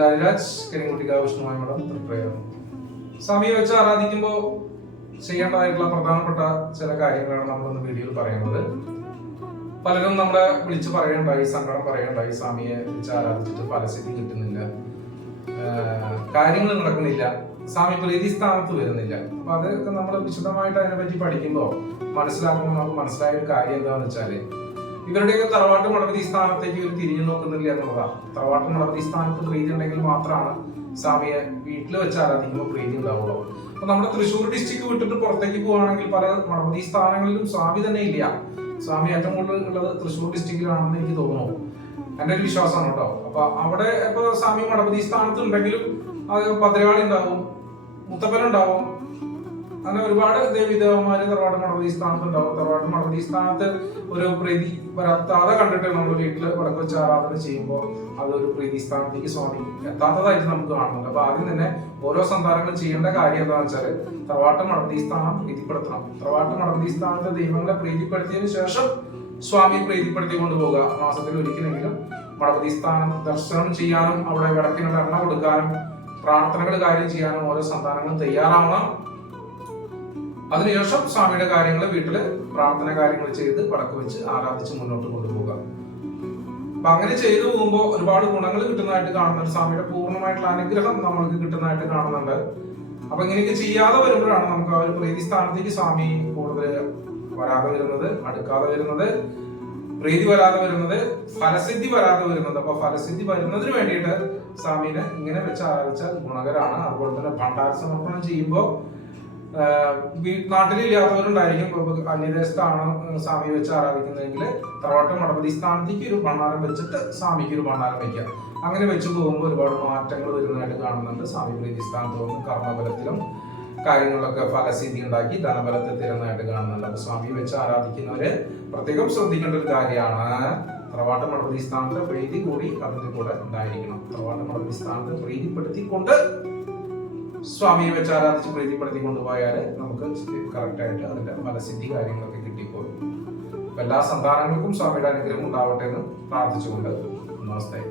ഞാൻ രാജ് കരിങ്കുട്ടിക്കാവ് വിഷ്ണുമായ മഠം തൃപ്രയാർ. സ്വാമിയെ വെച്ച് ആരാധിക്കുമ്പോൾ ചെയ്യേണ്ടതായിട്ടുള്ള പ്രധാനപ്പെട്ട ചില കാര്യങ്ങളാണ് നമ്മളിന്ന് വീഡിയോയിൽ പറയുന്നത്. പലരും നമ്മളെ വിളിച്ച് പറയണ്ടായി, സങ്കടം പറയണ്ടായി, സ്വാമിയെ വെച്ച് ആരാധിച്ചിട്ട് ഫലസിദ്ധി കിട്ടുന്നില്ല, കാര്യങ്ങൾ നടക്കുന്നില്ല, സ്വാമി പ്രീതി സ്ഥാനത്ത് വരുന്നില്ല. അപ്പൊ അതൊക്കെ നമ്മൾ വിശദമായിട്ട് അതിനെപ്പറ്റി പഠിക്കുമ്പോൾ മനസ്സിലാക്കുമ്പോൾ നമുക്ക് മനസ്സിലായ ഒരു കാര്യം എന്താണെന്ന് വെച്ചാല്, ഇവരുടെയൊക്കെ തറവാട്ട് മടപതി സ്ഥാനത്തേക്ക് ഇവർ തിരിഞ്ഞു നോക്കുന്നില്ല എന്നുള്ളതാണ്. തറവാട്ട് മടപതി സ്ഥാനത്ത് പ്രീതി ഉണ്ടെങ്കിൽ മാത്രമാണ് സ്വാമിയെ വീട്ടിൽ വെച്ച് ആരാധിക്കുമ്പോൾ പ്രീതി ഉണ്ടാവുള്ളൂ. അപ്പൊ നമ്മുടെ തൃശ്ശൂർ ഡിസ്ട്രിക്ട് വിട്ടിട്ട് പുറത്തേക്ക് പോവുകയാണെങ്കിൽ പല മടപതി സ്ഥാനങ്ങളിലും സ്വാമി തന്നെ ഇല്ല. സ്വാമി ഏറ്റവും കൂടുതൽ ഉള്ളത് തൃശ്ശൂർ ഡിസ്ട്രിക്റ്റിലാണെന്ന് എനിക്ക് തോന്നുന്നു, എന്റെ ഒരു വിശ്വാസമാണ് കേട്ടോ. അപ്പൊ അവിടെ ഇപ്പൊ സ്വാമി മടപതി സ്ഥാനത്ത് ഉണ്ടെങ്കിലും അത് ഭദ്രകാളി ഉണ്ടാവും, മുത്തപ്പനുണ്ടാവും, അങ്ങനെ ഒരുപാട് ദേവീദേവന്മാര് തറവാട്ട് മടപതി സ്ഥാനത്ത് ഉണ്ടാവും. തറവാട്ട് മടപതി സ്ഥാനത്ത് ഒരു പ്രീതി വരാത്താതെ കണ്ടിട്ട് നമ്മൾ വീട്ടില് വിളക്ക് വെച്ച് ആരാധന ചെയ്യുമ്പോൾ അതൊരു പ്രീതി സ്ഥാനത്തേക്ക് സ്വാമി എത്താത്തതായിട്ട് നമുക്ക് കാണുന്നുണ്ട്. അപ്പൊ ആദ്യം തന്നെ ഓരോ സന്താനങ്ങളും ചെയ്യേണ്ട കാര്യം എന്താണെന്ന് വെച്ചാൽ തറവാട്ട് മടപതി സ്ഥാനം പ്രീതിപ്പെടുത്തണം. തറവാട്ട് മടപതി സ്ഥാനത്തെ ദൈവങ്ങളെ പ്രീതിപ്പെടുത്തിയതിനു ശേഷം സ്വാമിയെ പ്രീതിപ്പെടുത്തി കൊണ്ടുപോകുക. മാസത്തിൽ ഒരിക്കലെങ്കിലും മടപതി സ്ഥാനം ദർശനം ചെയ്യാനും അവിടെ വിളക്കിനുള്ള എണ്ണ കൊടുക്കാനും പ്രാർത്ഥനകൾ കാര്യം ചെയ്യാനും ഓരോ സന്താനങ്ങളും തയ്യാറാവണം. അതിനുശേഷം സ്വാമിയുടെ കാര്യങ്ങൾ വീട്ടില് പ്രാർത്ഥന കാര്യങ്ങൾ ചെയ്ത് വിളക്ക് വെച്ച് ആരാധിച്ച് മുന്നോട്ട് കൊണ്ടുപോകുക. അപ്പൊ അങ്ങനെ ചെയ്തു പോകുമ്പോൾ ഒരുപാട് ഗുണങ്ങൾ കിട്ടുന്നതായിട്ട് കാണുന്നുണ്ട്. സ്വാമിയുടെ പൂർണ്ണമായിട്ടുള്ള അനുഗ്രഹം നമ്മൾക്ക് കിട്ടുന്നതായിട്ട് കാണുന്നുണ്ട്. അപ്പൊ ഇങ്ങനെയൊക്കെ ചെയ്യാതെ വരുമ്പോഴാണ് നമുക്ക് ആ ഒരു പ്രീതി സ്ഥാനത്തേക്ക് സ്വാമി കൂടുതൽ വരാതെ വരുന്നത്, അടുക്കാതെ വരുന്നത്, പ്രീതി വരാതെ വരുന്നത്, ഫലസിദ്ധി വരാതെ വരുന്നത്. അപ്പൊ ഫലസിദ്ധി വരുന്നതിന് വേണ്ടിയിട്ട് സ്വാമിനെ ഇങ്ങനെ വെച്ച് ആരാധിച്ചാൽ ഗുണകരാണ്. അതുപോലെ തന്നെ ഭണ്ഡാര സമർപ്പണം ചെയ്യുമ്പോൾ നാട്ടിലില്ലാത്തവരുണ്ടായിരിക്കും. അന്യദേശത്താണ് സ്വാമി വെച്ച് ആരാധിക്കുന്നതെങ്കിൽ തറവാട്ട് മടപതി സ്ഥാനത്തേക്ക് ഒരു ഭണ്ഡാരം വെച്ചിട്ട് സ്വാമിക്ക് ഒരു ഭണ്ഡാരം വെക്കാം. അങ്ങനെ വെച്ച് പോകുമ്പോൾ ഒരുപാട് മാറ്റങ്ങൾ വരുന്നതായിട്ട് കാണുന്നുണ്ട്. സ്വാമി പ്രീതി സ്ഥാനത്ത് വന്ന് കർമ്മബലത്തിലും കാര്യങ്ങളൊക്കെ ഫലസിദ്ധി ഉണ്ടാക്കി ധനബലത്തെ തരുന്നതായിട്ട് കാണുന്നുണ്ട്. അപ്പൊ സ്വാമി വെച്ച് ആരാധിക്കുന്നവര് പ്രത്യേകം ശ്രദ്ധിക്കേണ്ട ഒരു കാര്യമാണ്, തറവാട്ട് മടപതി സ്ഥാനത്ത് പ്രീതി കൂടി അതിന്റെ കൂടെ ഉണ്ടായിരിക്കണം. തറവാട്ട് മടപതി സ്ഥാനത്ത് പ്രീതിപ്പെടുത്തിക്കൊണ്ട് സ്വാമിയെ വെച്ച് ആരാധിച്ച് പ്രീതിപ്പെടുത്തി കൊണ്ടുപോയാൽ നമുക്ക് കറക്റ്റായിട്ട് അതിന്റെ ഫലസിദ്ധി കാര്യങ്ങളൊക്കെ കിട്ടിപ്പോകും. എല്ലാ സന്താനങ്ങൾക്കും സ്വാമിയുടെ അനുഗ്രഹം ഉണ്ടാവട്ടെ എന്ന് പ്രാർത്ഥിച്ചുകൊണ്ട് നമസ്തേ.